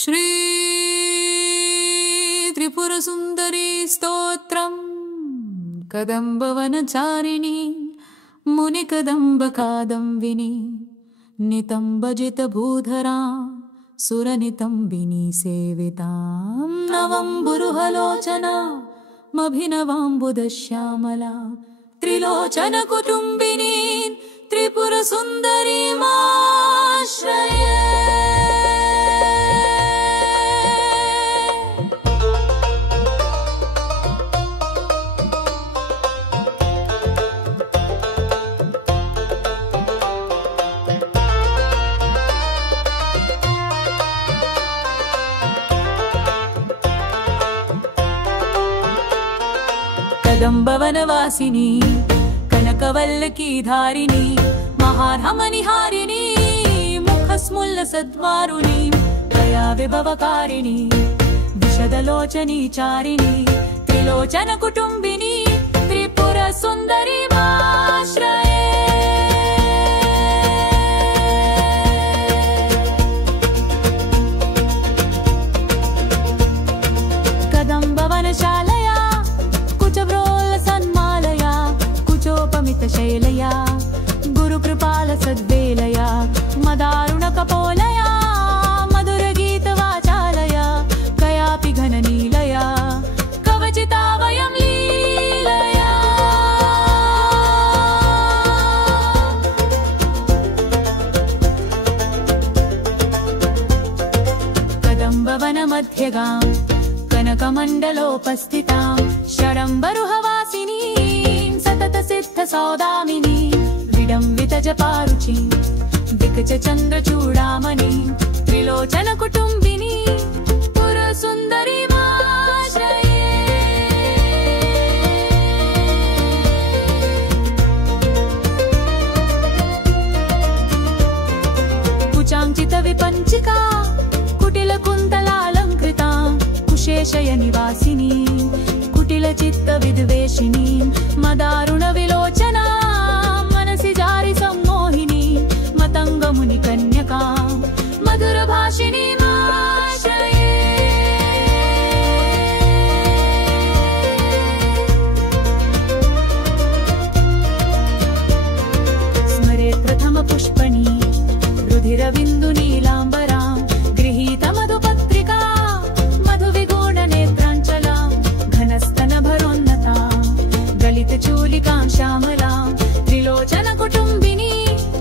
श्री त्रिपुरसुन्दरी स्तोत्रम् कदम्बवनचारिणी मुनिकदम्बकादम्बिनी नितम्बजितभूधरा सुरनितम्बिनी सेवितां नवम्बुरुहलोचना मभिनवाम्बुदश्यामला त्रिलोचनकुटुम्बिनी त्रिपुरसुन्दरीमाश्रये। कदम्बवनवासिनी कनकवल्लकी धारिणी महाधमनिहारिणी मुखस्मुल्लसद्वारुणी दया विभवकारिणी विशदलोचनी चारिणी त्रिलोचनकुटुम्बिनी त्रिपुरसुन्दरीमाश्रये। कदम्बवनशालया कुचव्रोल्लसन्मालया कुचोपमितशैलया गुरुकृपालसद्वेलया मदारुणकपोलया मधुरगीतवाचालया कयापि घननीलया कवचिता वयं लीलया। कदम्बवनमध्यगां कनकमण्डलोपस्थितां षडम्बरुहवासिनीं सततसिद्धसौदामिनीं विडम्बितजपारुचिं विकचचन्द्रचूडामणिं त्रिलोचनकुटुम्बिनी पुरसुन्दरीमाश्रये। कुचाञ्चितविपञ्चिका कुटिलकुन्तलालङ्कृतां कुशेशयनिवासिनी कुटिलचित्तविद्वेषिणी मदारुणविलोचना मनसि जारि सम्मोहिनी मतङ्गमुनिकन्यका मधुरभाषिणीमाश्रये। स्मरेत् प्रथमपुष्पणी रुधिरबिन्दुनीलाम्बरां गृहीतमधुपत्रिका मधुविगूढनेत्राञ्चलां घनस्तनभरोन्नतां गलितचूलिकां श्यामलां त्रिलोचनकुटुम्बिनी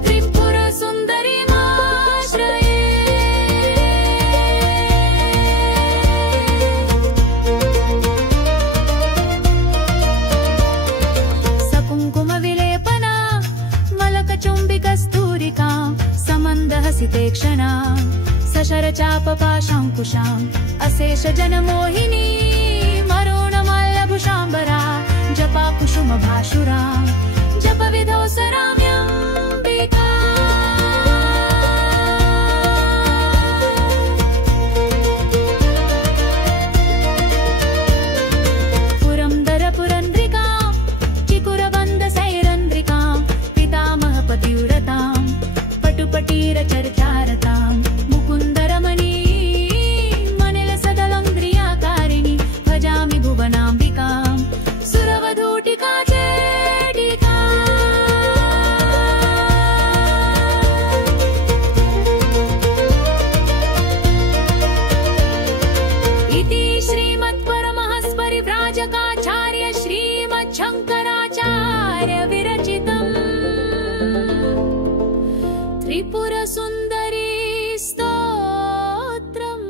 त्रिपुरसुन्दरीमाश्रये। सकुङ्कुमविलेपना मलकचुम्बिकस्तूरिकां समन्दहसितेक्षणा सशरचापपाशाङ्कुशाम् अशेषजनमोहिनी मरुणमल्लभुषाम्बरा जपाकुसुमभासुरा जपविधौ सराम्यम्बिका। पुरन्दरपुरन्द्रिकां चिकुरबन्धसैरन्द्रिकां पितामहपतिव्रतां पटुपटीरचर्चारतां मुकुन्दरमणी मनिलसदलन्द्रियाकारिणी भजामि भुवनाम्बिकां सुरवधूटिका चेटिका। इति श्रीमत्परमहंसपरिव्राजकाचार्य श्रीमच्छङ्कराचार्य विरचितम् त्रिपुरसुन्दरी स्तोत्रम्